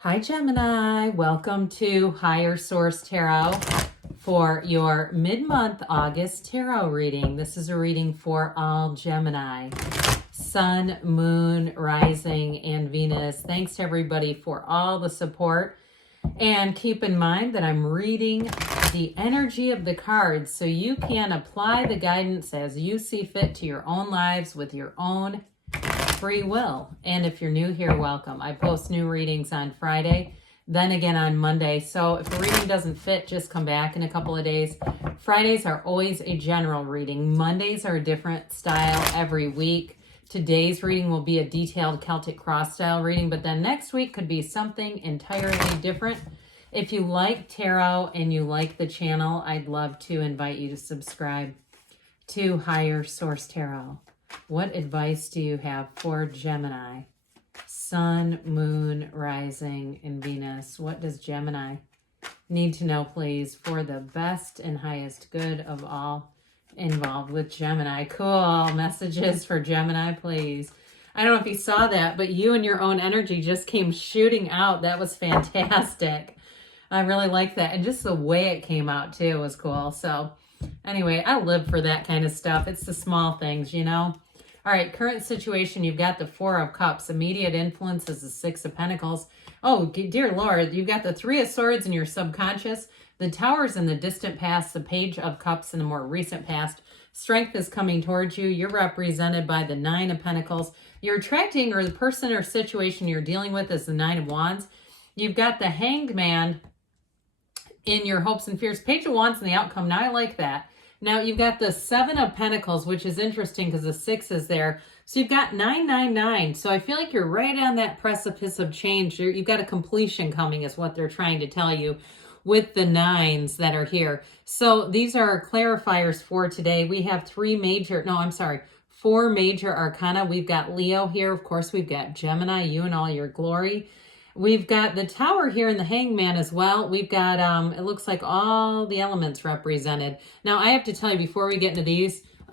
Hi, Gemini. Welcome to Higher Source Tarot for your mid-month August tarot reading. This is a reading for all Gemini. Sun, Moon, Rising, and Venus. Thanks to everybody for all the support. And keep in mind that I'm reading the energy of the cards so you can apply the guidance as you see fit to your own lives with your own free will. And if you're new here, welcome. I post new readings on Friday, then again on Monday. So if a reading doesn't fit, just come back in a couple of days. Fridays are always a general reading. Mondays are a different style every week. Today's reading will be a detailed Celtic cross style reading, but then next week could be something entirely different. If you like tarot and you like the channel, I'd love to invite you to subscribe to Higher Source Tarot. What advice do you have for Gemini? Sun, Moon, Rising, and Venus. What does Gemini need to know, please, for the best and highest good of all involved with Gemini? Cool. Messages for Gemini, please. I don't know if you saw that, but you and your own energy just came shooting out. That was fantastic. I really like that. And just the way it came out, too, was cool. So anyway, I live for that kind of stuff. It's the small things, you know? All right, current situation, you've got the Four of Cups. Immediate influence is the Six of Pentacles. Oh, dear Lord, you've got the Three of Swords in your subconscious. The Towers in the distant past, the Page of Cups in the more recent past. Strength is coming towards you. You're represented by the Nine of Pentacles. You're attracting, or the person or situation you're dealing with is the Nine of Wands. You've got the Hanged Man in your hopes and fears. Page of Wands in the outcome. Now I like that. Now you've got the Seven of Pentacles, which is interesting because the 6 is there. So you've got 999. So I feel like you're right on that precipice of change. You've got a completion coming is what they're trying to tell you with the 9s that are here. So these are our clarifiers for today. We have four major arcana. We've got Leo here. Of course, we've got Gemini, you and all your glory. We've got the Tower here and the Hangman as well. We've got, it looks like all the elements represented. Now, I have to tell you before we get into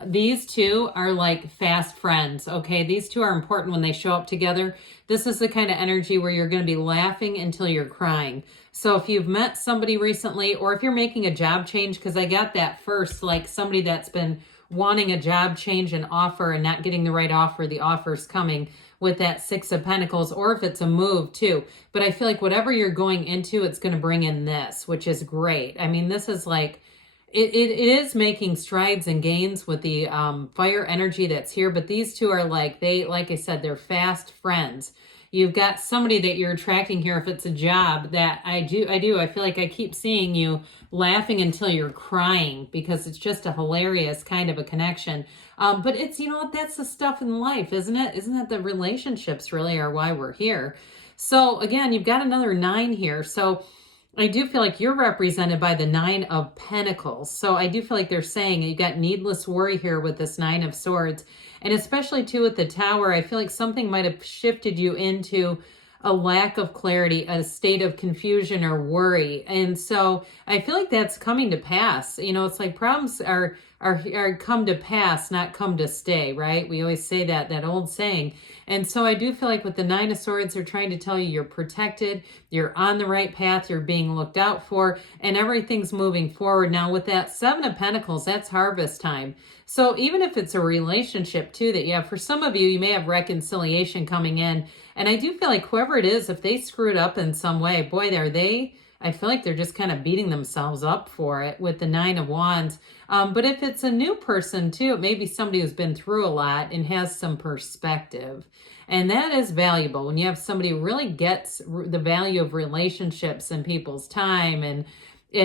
these two are like fast friends, okay? These two are important when they show up together. This is the kind of energy where you're going to be laughing until you're crying. So if you've met somebody recently, or if you're making a job change, because I got that first, like somebody that's been wanting a job change and offer and not getting the right offer, the offer's coming with that Six of Pentacles, or if it's a move too. But I feel like whatever you're going into, it's going to bring in this, which is great. I mean, this is like, it is making strides and gains with the fire energy that's here, but these two are like I said, they're fast friends. You've got somebody that you're attracting here. If it's a job that I feel like I keep seeing you laughing until you're crying because it's just a hilarious kind of a connection. But it's, you know what, that's the stuff in life, isn't it? Isn't it the relationships really are why we're here? So again, you've got another 9 here. So I do feel like you're represented by the Nine of Pentacles. So I do feel like they're saying you got needless worry here with this Nine of Swords. And especially too with the Tower, I feel like something might have shifted you into a lack of clarity, a state of confusion or worry. And so I feel like that's coming to pass. You know, it's like problems are come to pass, not come to stay, right? We always say that old saying. And so I do feel like with the Nine of Swords, they're trying to tell you you're protected, you're on the right path, you're being looked out for, and everything's moving forward. Now with that Seven of Pentacles, that's harvest time. So even if it's a relationship too that you have, for some of you, you may have reconciliation coming in. And I do feel like whoever it is, if they screwed up in some way, boy, I feel like they're just kind of beating themselves up for it with the Nine of Wands. But if it's a new person too, it may be somebody who's been through a lot and has some perspective. And that is valuable when you have somebody who really gets the value of relationships and people's time and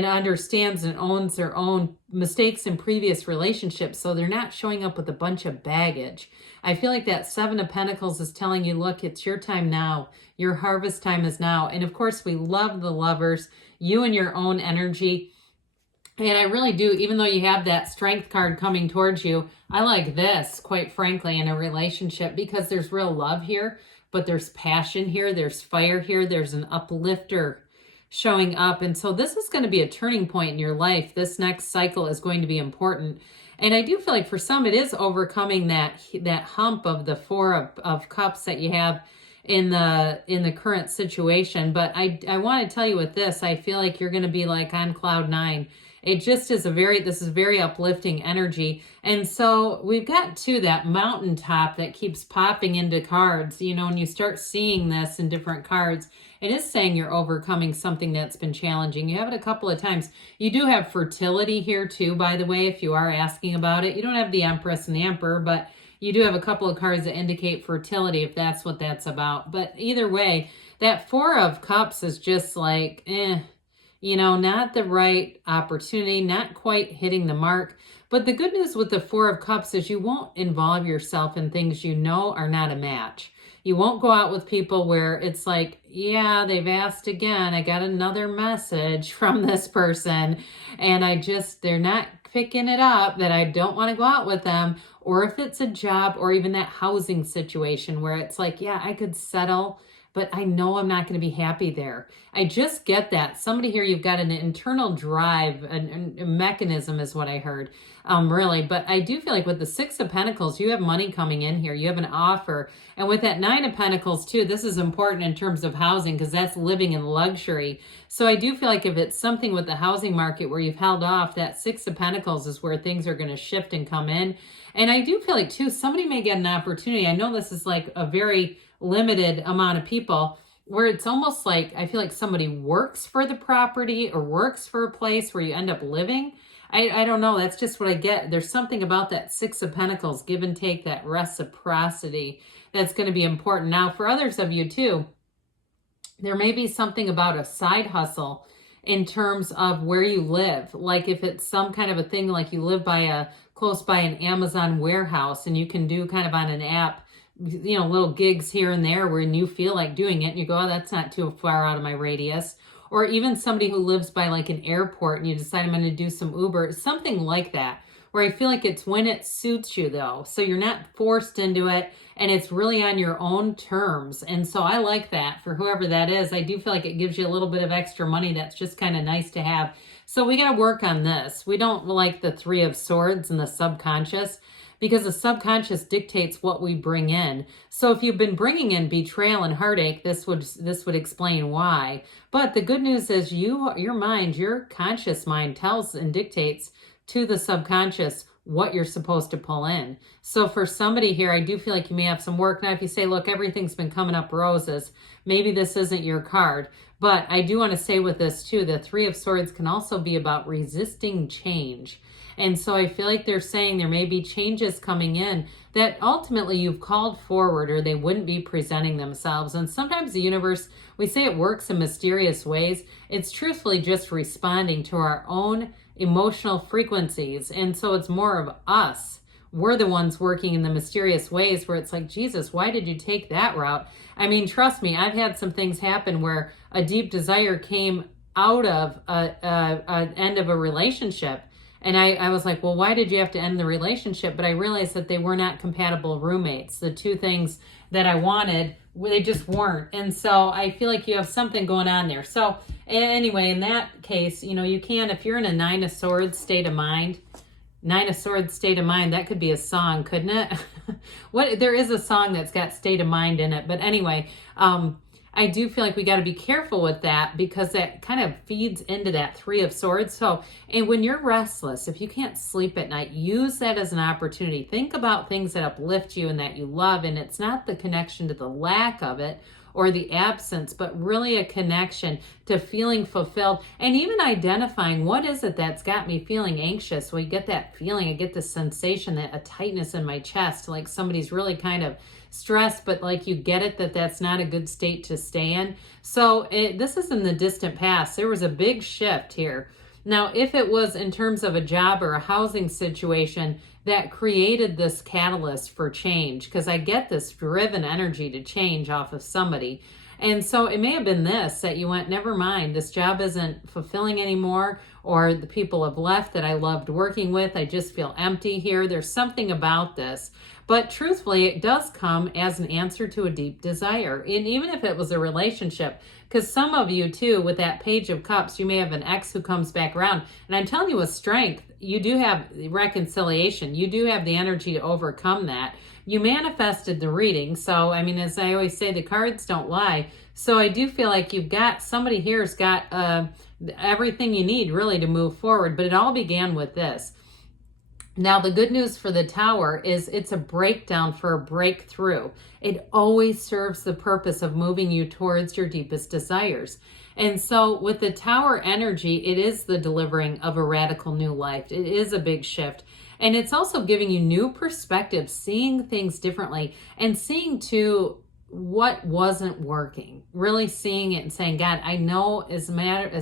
understands and owns their own mistakes in previous relationships, so they're not showing up with a bunch of baggage. I feel like that Seven of Pentacles is telling you, look, it's your time now. Your harvest time is now. And of course, we love the Lovers, you and your own energy. And I really do, even though you have that Strength card coming towards you, I like this, quite frankly, in a relationship because there's real love here, but there's passion here, there's fire here, there's an uplifter showing up. And so this is going to be a turning point in your life. This next cycle is going to be important. And I do feel like for some, it is overcoming that hump of the Four of Cups that you have in the current situation. But I want to tell you with this, I feel like you're going to be like on cloud nine. It just is this is very uplifting energy. And so we've got to that mountaintop that keeps popping into cards. You know, when you start seeing this in different cards, it is saying you're overcoming something that's been challenging. You have it a couple of times. You do have fertility here too, by the way, if you are asking about it. You don't have the Empress and the Emperor, but you do have a couple of cards that indicate fertility if that's what that's about. But either way, that Four of Cups is just like, you know, not the right opportunity, not quite hitting the mark. But the good news with the Four of Cups is you won't involve yourself in things you know are not a match. You won't go out with people where it's like, yeah, they've asked again. I got another message from this person and they're not picking it up, that I don't want to go out with them. Or if it's a job or even that housing situation where it's like, yeah, I could settle, but I know I'm not going to be happy there. I just get that. Somebody here, you've got an internal drive, a mechanism is what I heard, really. But I do feel like with the Six of Pentacles, you have money coming in here. You have an offer. And with that Nine of Pentacles too, this is important in terms of housing because that's living in luxury. So I do feel like if it's something with the housing market where you've held off, that Six of Pentacles is where things are going to shift and come in. And I do feel like too, somebody may get an opportunity. I know this is like a very limited amount of people where it's almost like I feel like somebody works for the property or works for a place where you end up living. I don't know. That's just what I get. There's something about that Six of Pentacles, give and take, that reciprocity that's going to be important. Now, for others of you too, there may be something about a side hustle in terms of where you live. Like if it's some kind of a thing, like you live close by an Amazon warehouse and you can do kind of on an app, you know, little gigs here and there when you feel like doing it and you go, oh, that's not too far out of my radius. Or even somebody who lives by like an airport and you decide I'm going to do some Uber, something like that, where I feel like it's when it suits you though. So you're not forced into it and it's really on your own terms. And so I like that for whoever that is. I do feel like it gives you a little bit of extra money that's just kind of nice to have. So we got to work on this. We don't like the Three of Swords and the subconscious, because the subconscious dictates what we bring in. So if you've been bringing in betrayal and heartache, this would explain why. But the good news is your mind, your conscious mind tells and dictates to the subconscious what you're supposed to pull in. So for somebody here, I do feel like you may have some work. Now, if you say, look, everything's been coming up roses, maybe this isn't your card. But I do want to say with this too, the Three of Swords can also be about resisting change. And so I feel like they're saying there may be changes coming in that ultimately you've called forward or they wouldn't be presenting themselves. And sometimes the universe, we say it works in mysterious ways. It's truthfully just responding to our own emotional frequencies. And so it's more of us. We're the ones working in the mysterious ways where it's like, Jesus, why did you take that route? I mean, trust me, I've had some things happen where a deep desire came out of an end of a relationship. And I was like, well, why did you have to end the relationship? But I realized that they were not compatible roommates. The two things that I wanted, they just weren't. And so I feel like you have something going on there. So anyway, in that case, you know, you can, if you're in a Nine of Swords state of mind, that could be a song, couldn't it? There is a song that's got state of mind in it. But anyway, I do feel like we got to be careful with that because that kind of feeds into that Three of Swords. So, and when you're restless, if you can't sleep at night, use that as an opportunity. Think about things that uplift you and that you love. And it's not the connection to the lack of it or the absence, but really a connection to feeling fulfilled and even identifying what is it that's got me feeling anxious. Well, you get that feeling, I get this sensation, that a tightness in my chest, like somebody's really kind of stressed, but like you get it that that's not a good state to stay in. So this is in the distant past. There was a big shift here. Now, if it was in terms of a job or a housing situation that created this catalyst for change, because I get this driven energy to change off of somebody. And so it may have been this, that you went, never mind, this job isn't fulfilling anymore, or the people have left that I loved working with. I just feel empty here. There's something about this. But truthfully, it does come as an answer to a deep desire. And even if it was a relationship, because some of you too, with that Page of Cups, you may have an ex who comes back around. And I'm telling you with strength, you do have reconciliation. You do have the energy to overcome that you manifested the reading. So, I mean, as I always say, the cards don't lie. So I do feel like you've got, somebody here's got everything you need really to move forward. But it all began with this. Now, the good news for the Tower is it's a breakdown for a breakthrough. It always serves the purpose of moving you towards your deepest desires. And so with the Tower energy, it is the delivering of a radical new life. It is a big shift. And it's also giving you new perspectives, seeing things differently, and seeing too what wasn't working. Really seeing it and saying, God, I know as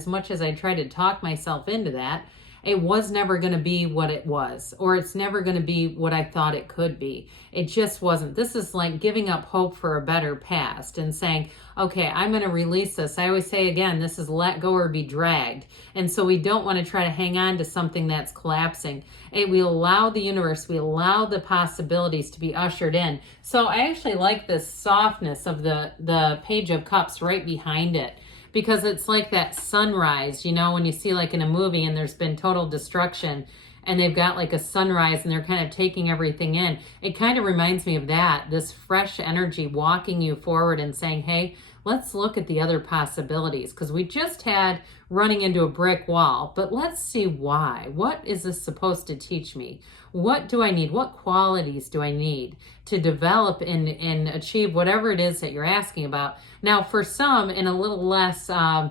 much as I tried to talk myself into that, it was never going to be what it was, or it's never going to be what I thought it could be. It just wasn't. This is like giving up hope for a better past and saying, okay, I'm going to release this. I always say again, this is let go or be dragged. And so we don't want to try to hang on to something that's collapsing. We allow the universe, we allow the possibilities to be ushered in. So I actually like this softness of the Page of Cups right behind it, because it's like that sunrise, you know, when you see like in a movie and there's been total destruction and they've got like a sunrise and they're kind of taking everything in. It kind of reminds me of that, this fresh energy walking you forward and saying, hey, let's look at the other possibilities, because we just had running into a brick wall, but let's see why. What is this supposed to teach me? What do I need? What qualities do I need to develop and achieve whatever it is that you're asking about? Now, for some, in a little less of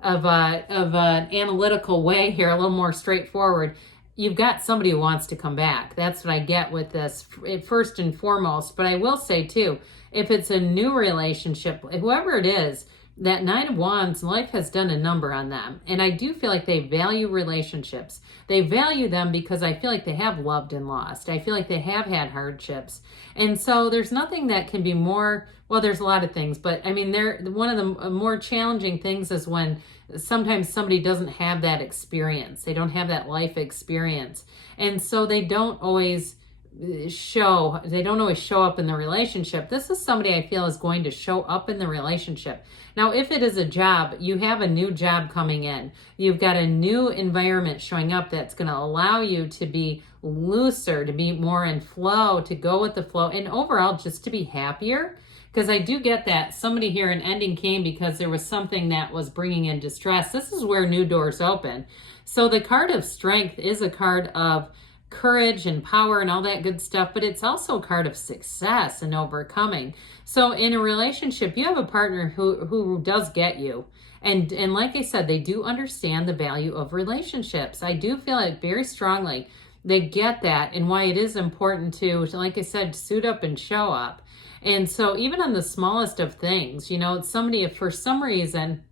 an analytical way here, a little more straightforward, you've got somebody who wants to come back. That's what I get with this, first and foremost. But I will say, too, if it's a new relationship, whoever it is, that Nine of Wands, life has done a number on them. And I do feel like they value relationships. They value them because I feel like they have loved and lost. I feel like they have had hardships. And so there's nothing that can be more, well, there's a lot of things, but I mean, one of the more challenging things is when sometimes somebody doesn't have that experience. They don't have that life experience. And so they don't always show up in the relationship. This is somebody I feel is going to show up in the relationship. Now, if it is a job, you have a new job coming in. You've got a new environment showing up that's going to allow you to be looser, to be more in flow, to go with the flow, and overall just to be happier. Because I do get that somebody here, an ending came because there was something that was bringing in distress. This is where new doors open. So the card of Strength is a card of courage and power and all that good stuff, but it's also a card of success and overcoming. So in a relationship, you have a partner who does get you. And like I said, they do understand the value of relationships. I do feel it very strongly. They get that and why it is important to, like I said, suit up and show up. And so even on the smallest of things, you know, it's somebody, if for some reason,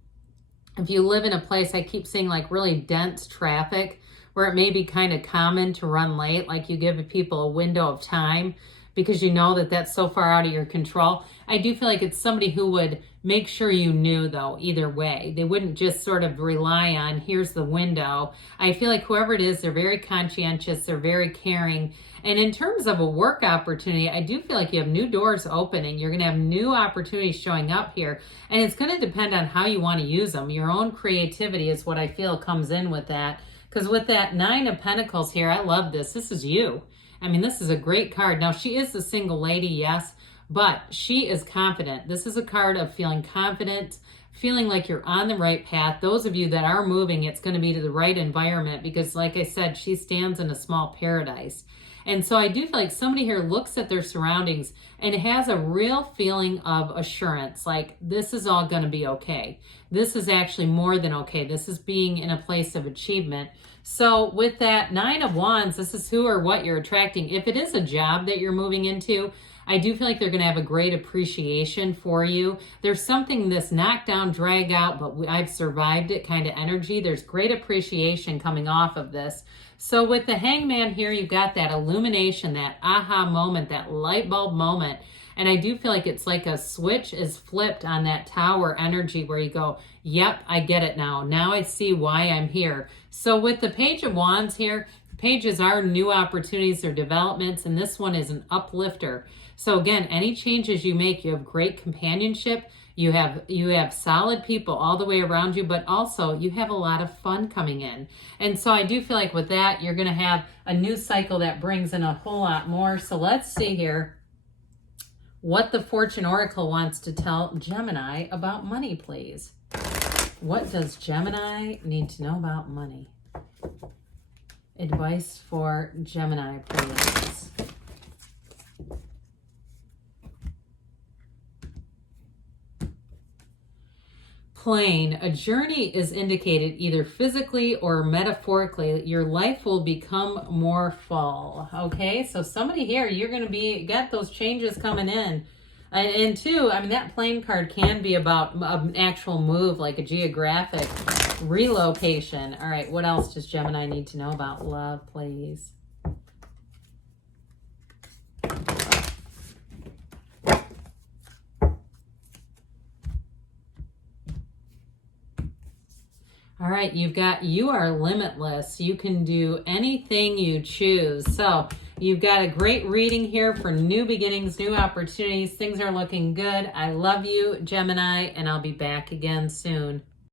if you live in a place, I keep seeing like really dense traffic, where it may be kind of common to run late, like you give people a window of time because you know that that's so far out of your control. I do feel like it's somebody who would make sure you knew, though, either way. They wouldn't just sort of rely on, here's the window. I feel like whoever it is, they're very conscientious, they're very caring. And in terms of a work opportunity, I do feel like you have new doors opening. You're going to have new opportunities showing up here. And it's going to depend on how you want to use them. Your own creativity is what I feel comes in with that. Because with that Nine of Pentacles here, I love this. This is you. I mean, this is a great card. Now, she is a single lady, yes, but she is confident. This is a card of feeling confident, feeling like you're on the right path. Those of you that are moving, it's going to be to the right environment because, like I said, she stands in a small paradise. And so I do feel like somebody here looks at their surroundings and has a real feeling of assurance, like this is all going to be okay. This is actually more than okay. This is being in a place of achievement. So with that Nine of Wands, this is who or what you're attracting. If it is a job that you're moving into, I do feel like they're going to have a great appreciation for you. There's something, this knockdown, drag out, but I've survived it kind of energy. There's great appreciation coming off of this. So with the Hangman here, you've got that illumination, that aha moment, that light bulb moment. And I do feel like it's like a switch is flipped on that Tower energy where you go, yep, I get it now. Now I see why I'm here. So with the Page of Wands here, pages are new opportunities or developments, and this one is an uplifter. So again, any changes you make, you have great companionship. You have solid people all the way around you, but also you have a lot of fun coming in. And so I do feel like with that, you're going to have a new cycle that brings in a whole lot more. So let's see here. what the Fortune Oracle wants to tell Gemini about money, please. What does Gemini need to know about money? Advice for Gemini, please. Plain, a journey is indicated either physically or metaphorically. Your life will become more full. Okay, so somebody here, you're going to get those changes coming in. And two, I mean, that plain card can be about an actual move, like a geographic relocation. All right, what else does Gemini need to know about love, please? All right, you are limitless. You can do anything you choose. So you've got a great reading here for new beginnings, new opportunities. Things are looking good. I love you, Gemini, and I'll be back again soon.